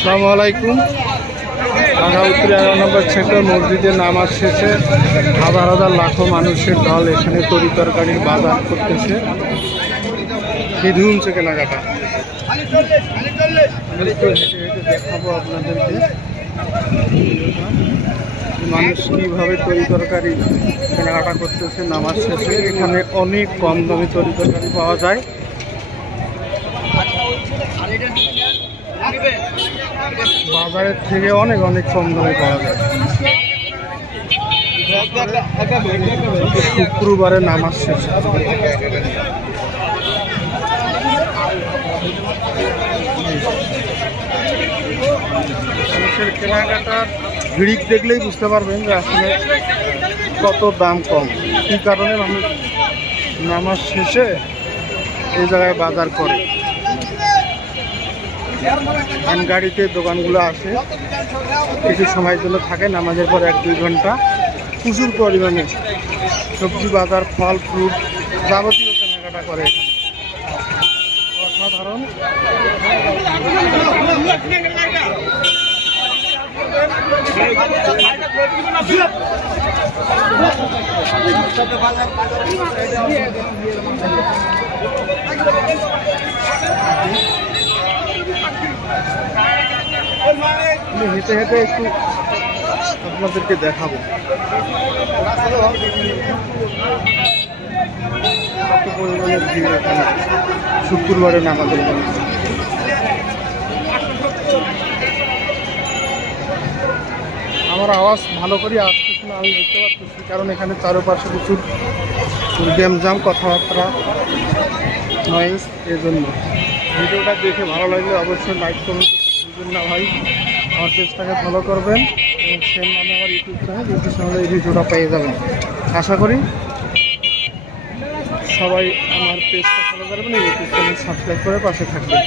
আসসালামু আলাইকুম। ঢাকা উত্তর 11 নম্বর সেক্টর মসজিদে নামাজ শেষে হাজার হাজার লাখো মানুষের দল এখানে তরি তরকারির বাজার করতেছে। বিধু হচ্ছে কেনাকাটা। হেঁটে হেঁটে দেখাবো আপনাদেরকে মানুষ কীভাবে তরি তরকারি কেনাকাটা করতেছে নামাজ শেষে। এখানে অনেক কম দামে তরি তরকারি পাওয়া যায়। বাজারের থেকে অনেক অনেক কম দামে পাওয়া যায়। শুক্রবারে নামাজ শেষে মানুষের কেনাকাটার ভিড় দেখলেই বুঝতে পারবেন যে আসলে কত দাম কম। কী কারণে মানুষ নামাজ শেষে এই জায়গায় বাজার করে। ভ্যান গাড়িতে দোকানগুলো আসে, কিছু সময়ের জন্য থাকে, নামাজের পর 1-2 ঘন্টা প্রচুর পরিমাণে সবজি বাজার, ফল ফ্রুট যাবতীয় কেনাকাটা করে। অসাধারণ। হেঁটে হেঁটে একটু আপনাদেরকে দেখাবো কত পরিমাণের ভিড় এখানে শুক্রবারে নামাজের জন্য। আমার আওয়াজ ভালো করে আসতেছে না আমি বুঝতে পারতেছি, কারণ এখানে চারপাশে প্রচুর গ্যামজাম, কথাবার্তা, নয়েজ। এই জন্য ভিডিওটা দেখে ভালো লাগলে অবশ্যই লাইক করুন না ভাই। আমার পেজটাকে ফলো করবেন এবং সেম নামে আমার ইউটিউব চ্যানেলে এই ভিডিওটা পেয়ে যাবেন। আশা করি সবাই আমার পেজটা ফলো করবেন, ইউটিউব চ্যানেল সাবস্ক্রাইব করে পাশে থাকবেন।